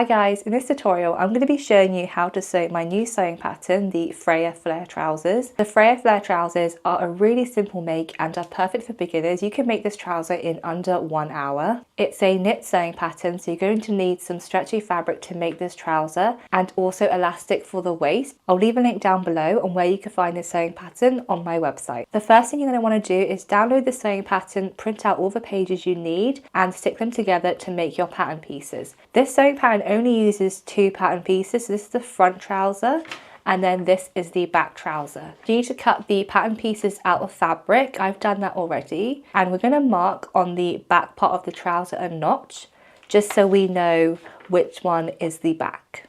Hi guys, in this tutorial I'm going to be showing you how to sew my new sewing pattern, the Freya Flare Trousers. The Freya Flare Trousers are a really simple make and are perfect for beginners. You can make this trouser in under 1 hour. It's a knit sewing pattern, so you're going to need some stretchy fabric to make this trouser and also elastic for the waist. I'll leave a link down below on where you can find this sewing pattern on my website. The first thing you're going to want to do is download the sewing pattern, print out all the pages you need and stick them together to make your pattern pieces. This sewing pattern only uses 2 pattern pieces. So this is the front trouser and then this is the back trouser. You need to cut the pattern pieces out of fabric. I've done that already, and we're going to mark on the back part of the trouser a notch just so we know which one is the back.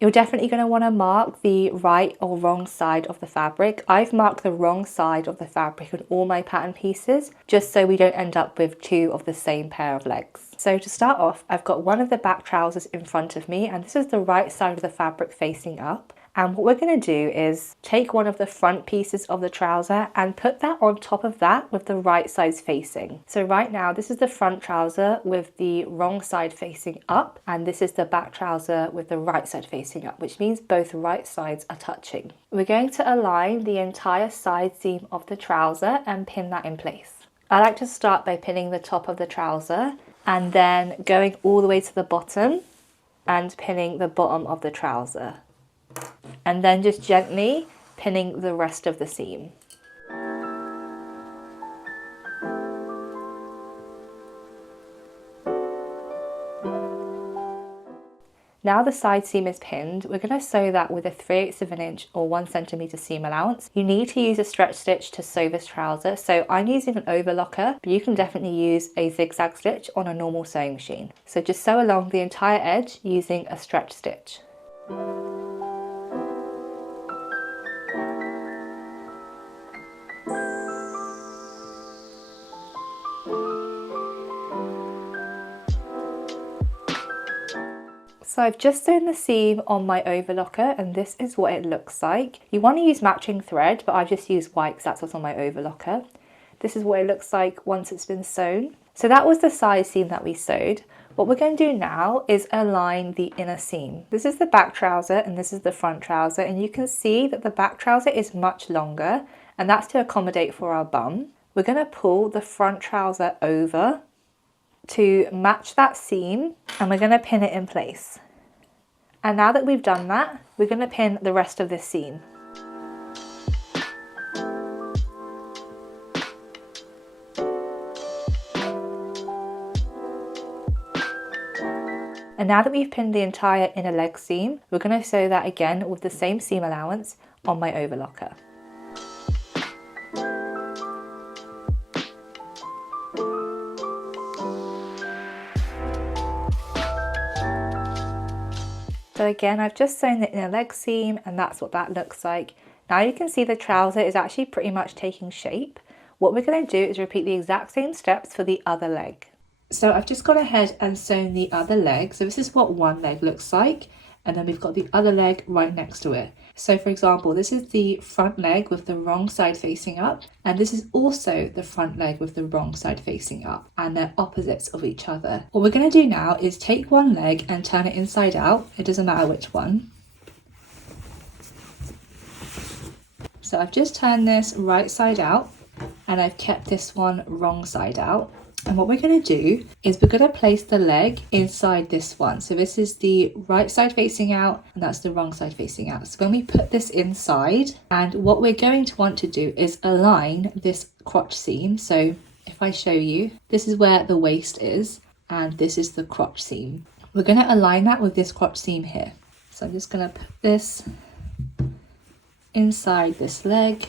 You're definitely going to want to mark the right or wrong side of the fabric. I've marked the wrong side of the fabric on all my pattern pieces, just so we don't end up with 2 of the same pair of legs. So to start off, I've got one of the back trousers in front of me, and this is the right side of the fabric facing up. And what we're going to do is take one of the front pieces of the trouser and put that on top of that with the right sides facing. So right now, this is the front trouser with the wrong side facing up, and this is the back trouser with the right side facing up, which means both right sides are touching. We're going to align the entire side seam of the trouser and pin that in place. I like to start by pinning the top of the trouser and then going all the way to the bottom and pinning the bottom of the trouser, and then just gently pinning the rest of the seam. Now the side seam is pinned, we're going to sew that with a 3/8 of an inch or 1 centimeter seam allowance. You need to use a stretch stitch to sew this trouser, so I'm using an overlocker, but you can definitely use a zigzag stitch on a normal sewing machine. So just sew along the entire edge using a stretch stitch. So I've just sewn the seam on my overlocker and this is what it looks like. You want to use matching thread, but I've just used white because that's what's on my overlocker. This is what it looks like once it's been sewn. So that was the side seam that we sewed. What we're going to do now is align the inner seam. This is the back trouser and this is the front trouser, and you can see that the back trouser is much longer, and that's to accommodate for our bum. We're going to pull the front trouser over to match that seam and we're going to pin it in place. And now that we've done that, we're going to pin the rest of this seam. And now that we've pinned the entire inner leg seam, we're going to sew that again with the same seam allowance on my overlocker. So again, I've just sewn the inner leg seam and that's what that looks like. Now you can see the trouser is actually pretty much taking shape. What we're going to do is repeat the exact same steps for the other leg. So I've just gone ahead and sewn the other leg. So this is what one leg looks like, and then we've got the other leg right next to it. So for example, this is the front leg with the wrong side facing up, and this is also the front leg with the wrong side facing up, and they're opposites of each other. What we're going to do now is take one leg and turn it inside out. It doesn't matter which one. So I've just turned this right side out and I've kept this one wrong side out. And what we're going to do is we're going to place the leg inside this one. So this is the right side facing out and that's the wrong side facing out. So when we put this inside, and what we're going to want to do is align this crotch seam. So if I show you, this is where the waist is and this is the crotch seam. We're going to align that with this crotch seam here. So I'm just going to put this inside this leg,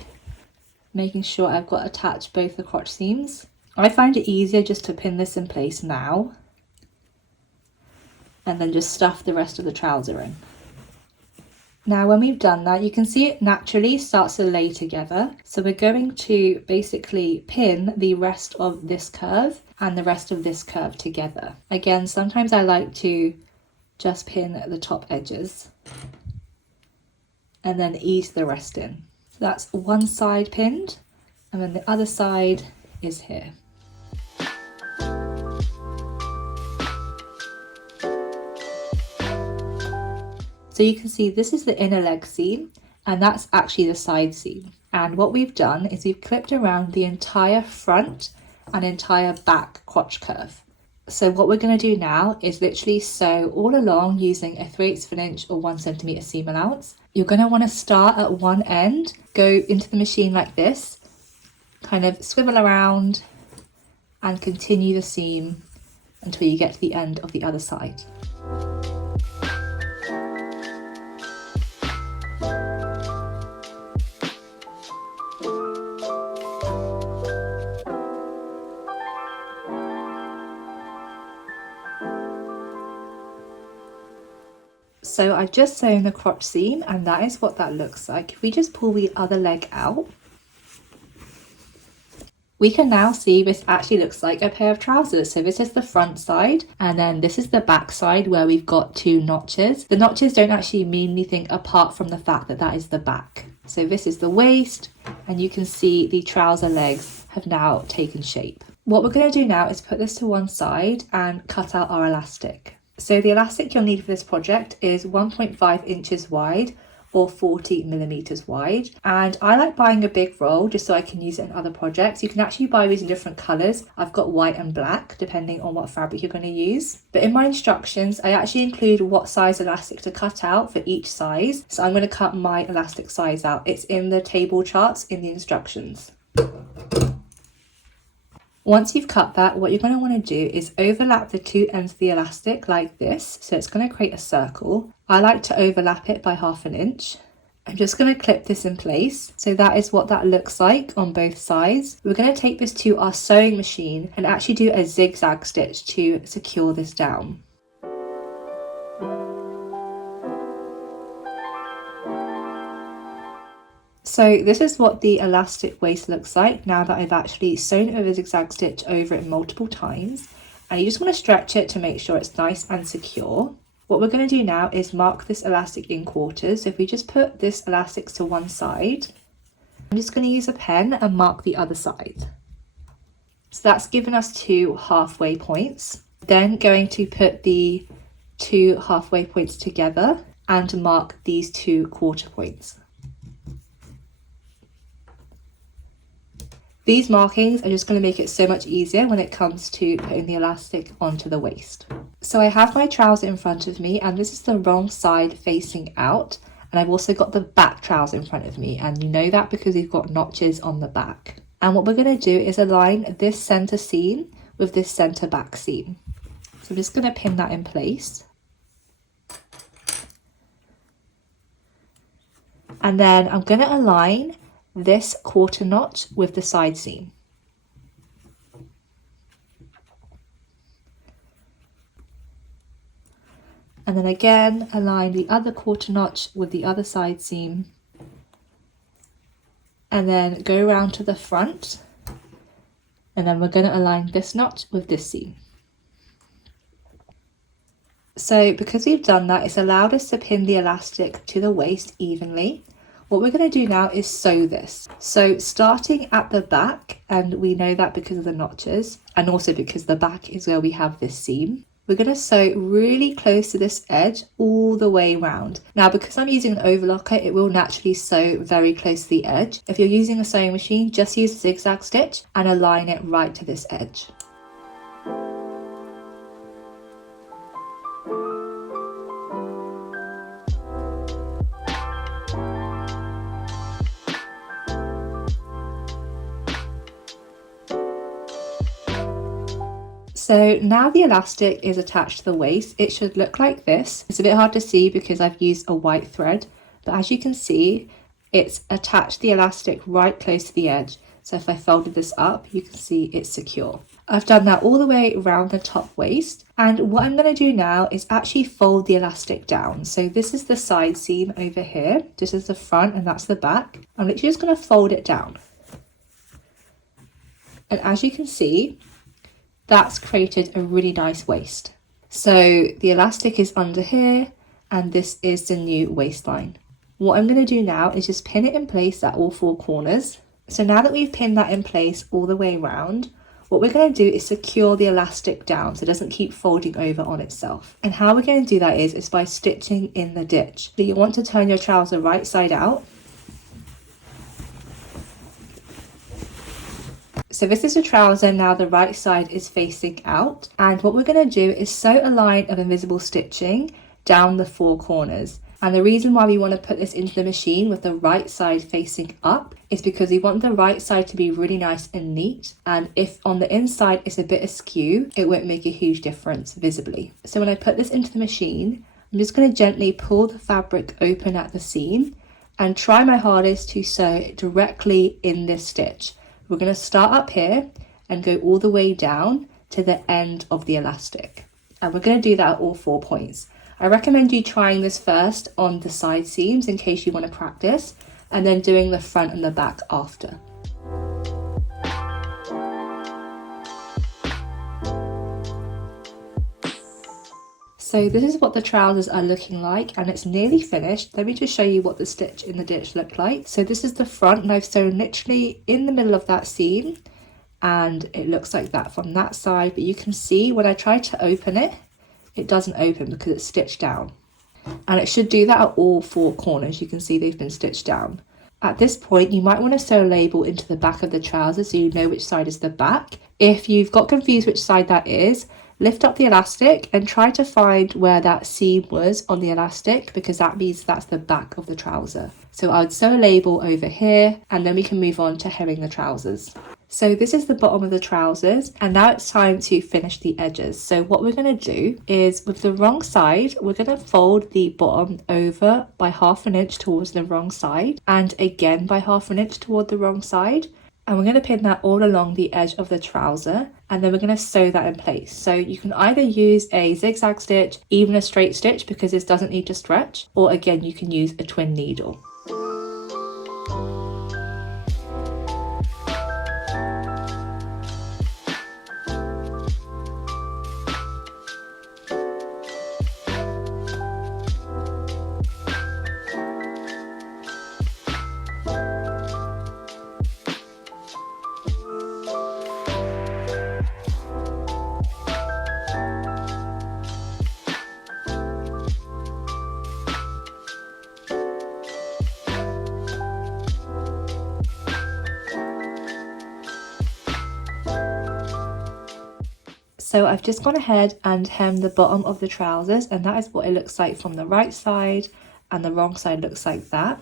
making sure I've got attached both the crotch seams. I find it easier just to pin this in place now and then just stuff the rest of the trouser in. Now when we've done that, you can see it naturally starts to lay together. So we're going to basically pin the rest of this curve and the rest of this curve together. Again, sometimes I like to just pin the top edges and then ease the rest in. So that's one side pinned and then the other side is here. So you can see this is the inner leg seam, and that's actually the side seam. And what we've done is we've clipped around the entire front and entire back crotch curve. So what we're going to do now is literally sew all along using a 3/8 of an inch or 1 centimeter seam allowance. You're going to want to start at one end, go into the machine like this, kind of swivel around and continue the seam until you get to the end of the other side. So I've just sewn the crotch seam, and that is what that looks like. If we just pull the other leg out, we can now see this actually looks like a pair of trousers. So this is the front side, and then this is the back side where we've got 2 notches. The notches don't actually mean anything apart from the fact that that is the back. So this is the waist, and you can see the trouser legs have now taken shape. What we're going to do now is put this to one side and cut out our elastic. So the elastic you'll need for this project is 1.5 inches wide or 40 millimeters wide. And I like buying a big roll just so I can use it in other projects. You can actually buy these in different colors. I've got white and black, depending on what fabric you're going to use. But in my instructions, I actually include what size elastic to cut out for each size. So I'm going to cut my elastic size out. It's in the table charts in the instructions. Once you've cut that, what you're going to want to do is overlap the 2 ends of the elastic like this. So it's going to create a circle. I like to overlap it by 1/2 inch. I'm just going to clip this in place. So that is what that looks like on both sides. We're going to take this to our sewing machine and actually do a zigzag stitch to secure this down. So this is what the elastic waist looks like now that I've actually sewn a zigzag stitch over it multiple times. And you just want to stretch it to make sure it's nice and secure. What we're going to do now is mark this elastic in quarters. So if we just put this elastic to one side, I'm just going to use a pen and mark the other side. So that's given us 2 halfway points. Then going to put the 2 halfway points together and mark these 2 quarter points. These markings are just going to make it so much easier when it comes to putting the elastic onto the waist. So I have my trouser in front of me, and this is the wrong side facing out. And I've also got the back trouser in front of me, and you know that because we've got notches on the back. And what we're going to do is align this center seam with this center back seam. So I'm just going to pin that in place. And then I'm going to align this quarter notch with the side seam. And then again align the other quarter notch with the other side seam, and then go around to the front, and then we're going to align this notch with this seam. So because we've done that, it's allowed us to pin the elastic to the waist evenly. What we're going to do now is sew this. So starting at the back, and we know that because of the notches, and also because the back is where we have this seam, we're going to sew really close to this edge all the way around. Now, because I'm using an overlocker, it will naturally sew very close to the edge. If you're using a sewing machine, just use a zigzag stitch and align it right to this edge. So now the elastic is attached to the waist. It should look like this. It's a bit hard to see because I've used a white thread, but as you can see, it's attached the elastic right close to the edge. So if I folded this up, you can see it's secure. I've done that all the way around the top waist. And what I'm going to do now is actually fold the elastic down. So this is the side seam over here. This is the front and that's the back. I'm literally just going to fold it down. And as you can see, that's created a really nice waist. So the elastic is under here, and this is the new waistline. What I'm going to do now is just pin it in place at all 4 corners. So now that we've pinned that in place all the way around, what we're going to do is secure the elastic down so it doesn't keep folding over on itself. And how we're going to do that is by stitching in the ditch. So you want to turn your trouser right side out. So this is the trouser, now the right side is facing out, and what we're going to do is sew a line of invisible stitching down the 4 corners. And the reason why we want to put this into the machine with the right side facing up is because we want the right side to be really nice and neat, and if on the inside it's a bit askew, it won't make a huge difference visibly. So when I put this into the machine, I'm just going to gently pull the fabric open at the seam and try my hardest to sew it directly in this stitch. We're going to start up here and go all the way down to the end of the elastic. And we're going to do that at all 4 points. I recommend you trying this first on the side seams in case you want to practice, and then doing the front and the back after. So this is what the trousers are looking like, and it's nearly finished. Let me just show you what the stitch in the ditch looked like. So this is the front, and I've sewn literally in the middle of that seam, and it looks like that from that side. But you can see when I try to open it, it doesn't open because it's stitched down. And it should do that at all 4 corners. You can see they've been stitched down. At this point, you might want to sew a label into the back of the trouser so you know which side is the back. If you've got confused which side that is, lift up the elastic and try to find where that seam was on the elastic, because that means that's the back of the trouser. So I would sew a label over here, and then we can move on to hemming the trousers. So this is the bottom of the trousers, and now it's time to finish the edges. So what we're going to do is, with the wrong side, we're going to fold the bottom over by 1/2 inch towards the wrong side, and again by 1/2 inch toward the wrong side. And we're going to pin that all along the edge of the trouser, and then we're going to sew that in place. So you can either use a zigzag stitch, even a straight stitch, because this doesn't need to stretch, or again you can use a twin needle. So I've just gone ahead and hemmed the bottom of the trousers, and that is what it looks like from the right side, and the wrong side looks like that.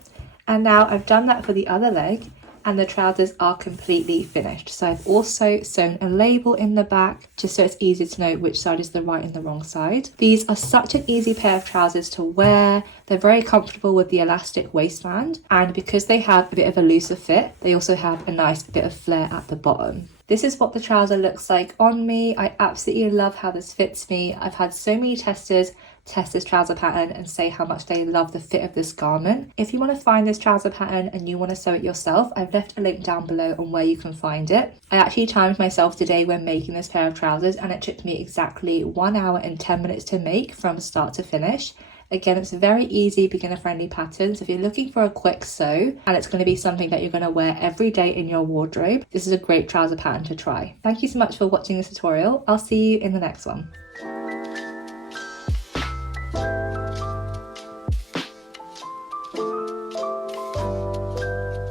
And now I've done that for the other leg, and the trousers are completely finished. So I've also sewn a label in the back just so it's easy to know which side is the right and the wrong side. These are such an easy pair of trousers to wear. They're very comfortable with the elastic waistband, and because they have a bit of a looser fit, they also have a nice bit of flare at the bottom. This is what the trouser looks like on me. I absolutely love how this fits me. I've had so many testers test this trouser pattern and say how much they love the fit of this garment. If you want to find this trouser pattern and you want to sew it yourself, I've left a link down below on where you can find it. I actually timed myself today when making this pair of trousers, and it took me exactly 1 hour and 10 minutes to make from start to finish. Again, it's a very easy beginner-friendly pattern, so if you're looking for a quick sew and it's going to be something that you're going to wear every day in your wardrobe, this is a great trouser pattern to try. Thank you so much for watching this tutorial. I'll see you in the next one.